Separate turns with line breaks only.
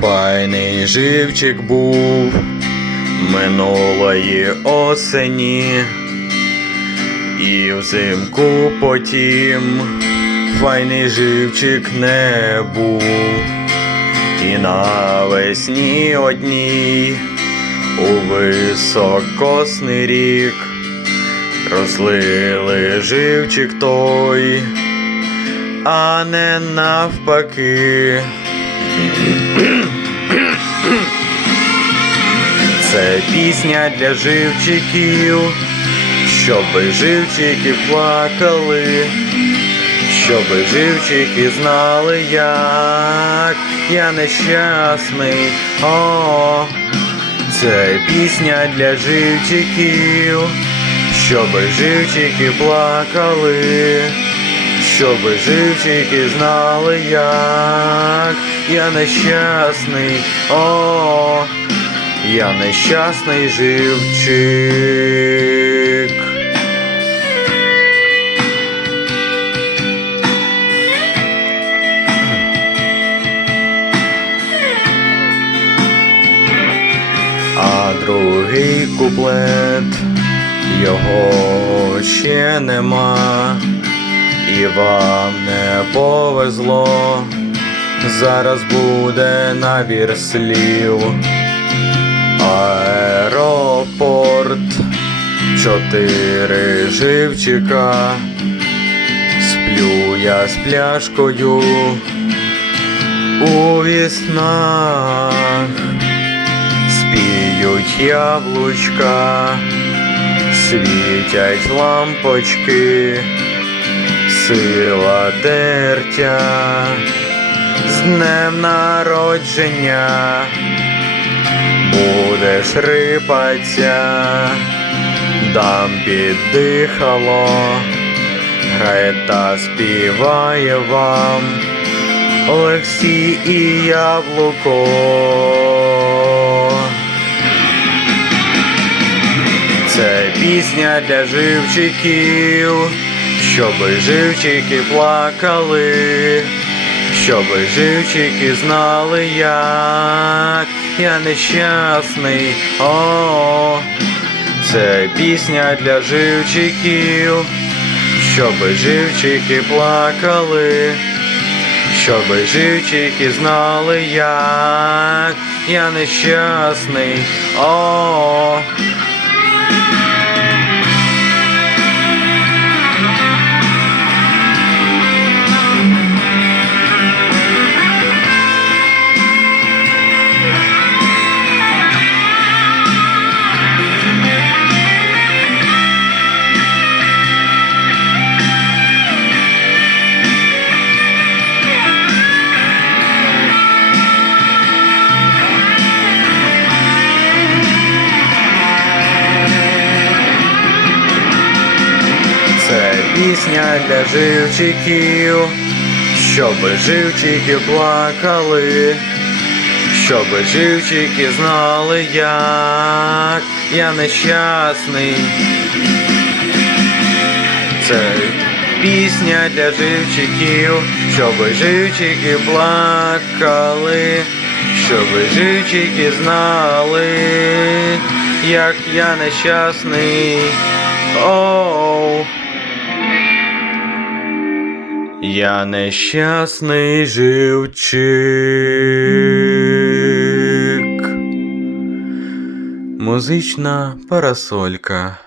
Файний живчик був минулої осені, і взимку потім файний живчик не був, і навесні одній у високосний рік розлили живчик той, а не навпаки. Це пісня для живчиків, щоби живчики плакали, щоби живчики знали, як я нещасний. О, це пісня для живчиків, щоби живчики плакали, щоби живчики знали, як я нещасний. О, я нещасний живчик. А другий куплет його ще нема, і вам не повезло. Зараз буде набір слів. Аеропорт, чотири живчика, сплю я з пляшкою у віснах, спіють яблучка, світять лампочки, сила тертя, з днем народження будеш рипаться, дам піддихало, грає та співає вам Олексій і Яблуко. Це пісня для живчиків, щоби живчики плакали, щоби живчики знали, як я нещасний. О, це пісня для живчиків, щоби живчики плакали, щоби живчики знали, як я нещасний. О, Це пісня для живчиків, щоби живчики плакали, щоби живчики знали, як я нещасний. Це пісня для живчиків, щоби живчики плакали, щоби живчики знали, як я нещасний. Оу. Я нещасний живчик. Музична парасолька.